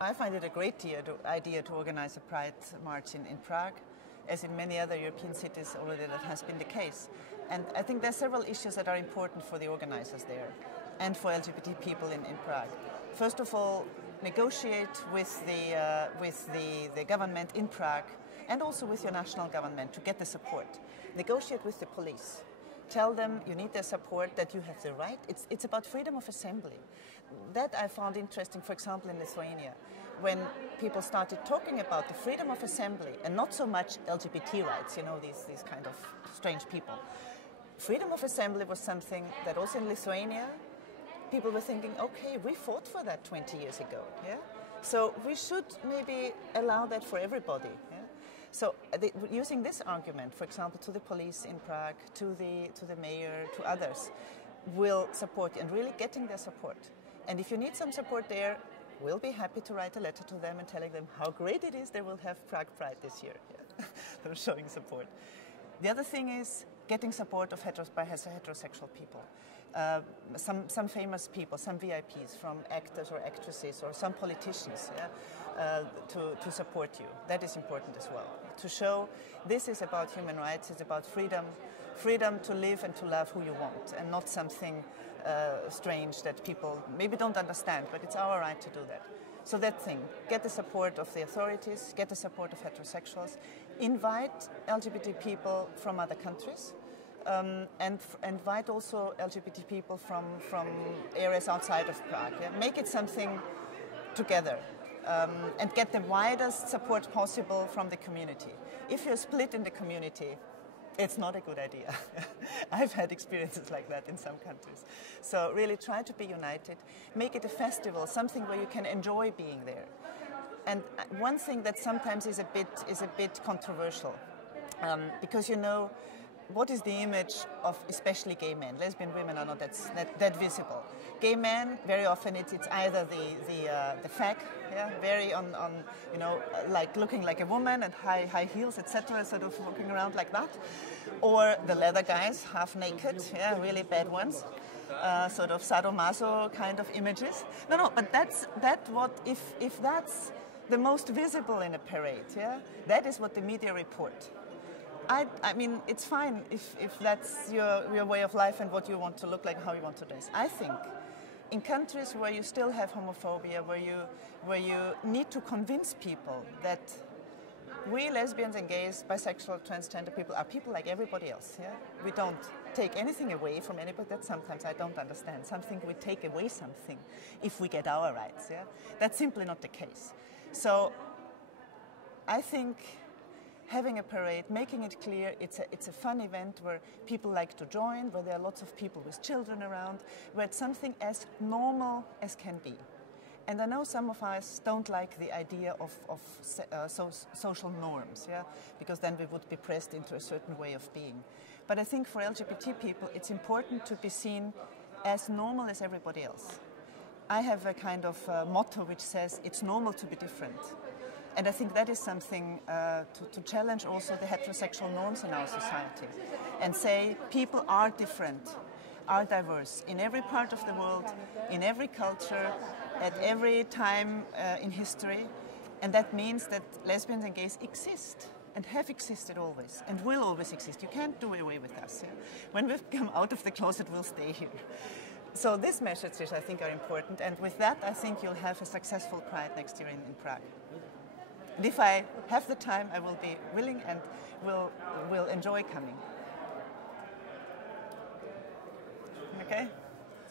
I find it a great idea to organize a Pride March in Prague, as in many other European cities already that has been the case. And I think there are several issues that are important for the organizers there and for LGBT people in Prague. First of all, negotiate with the government in Prague and also with your national government to get the support. Negotiate with the police. Tell them you need their support, that you have the right. It's about freedom of assembly. That I found interesting, for example, in Lithuania, when people started talking about the freedom of assembly and not so much LGBT rights, you know, these kind of strange people. Freedom of assembly was something that also in Lithuania, people were thinking, okay, we fought for that 20 years ago, yeah? So we should maybe allow that for everybody, yeah? So using this argument, for example, to the police in Prague, to the mayor, to others, will support and really getting their support. And if you need some support there, we'll be happy to write a letter to them and telling them how great it is they will have Prague Pride this year. Yeah. They're showing support. The other thing is getting support of heterosexual people. Some famous people, some VIPs from actors or actresses or some politicians, yeah, to support you. That is important as well. To show this is about human rights, it's about freedom to live and to love who you want, and not something strange that people maybe don't understand, but it's our right to do that. So that thing, get the support of the authorities, get the support of heterosexuals, invite LGBT people from other countries, and invite also LGBT people from areas outside of Prague. Yeah? Make it something together, and get the widest support possible from the community. If you're split in the community, it's not a good idea. I've had experiences like that in some countries. So really try to be united. Make it a festival, something where you can enjoy being there. And one thing that sometimes is a bit controversial, because you know, what is the image of especially gay men? Lesbian women are not that visible. Gay men, very often it's either the fag, yeah, very on you know, like looking like a woman and high heels, etc., sort of walking around like that, or the leather guys, half naked, yeah, really bad ones, sort of sadomaso kind of images. No, but if that's the most visible in a parade, yeah, that is what the media report. I mean, it's fine if that's your way of life and what you want to look like, how you want to dress. I think in countries where you still have homophobia, where you need to convince people that we lesbians and gays, bisexual, transgender people are people like everybody else. Yeah, we don't take anything away from anybody. That sometimes I don't understand. Something we take away something if we get our rights. Yeah, that's simply not the case. So I think having a parade, making it clear it's a fun event where people like to join, where there are lots of people with children around, where it's something as normal as can be. And I know some of us don't like the idea of social norms, yeah, because then we would be pressed into a certain way of being. But I think for LGBT people, it's important to be seen as normal as everybody else. I have a kind of motto which says it's normal to be different. And I think that is something to challenge also the heterosexual norms in our society and say people are different, are diverse in every part of the world, in every culture, at every time in history. And that means that lesbians and gays exist and have existed always and will always exist. You can't do away with us. Yeah? When we've come out of the closet, we'll stay here. So these messages I think are important. And with that, I think you'll have a successful Pride next year in Prague. And if I have the time, I will be willing and will enjoy coming. Okay?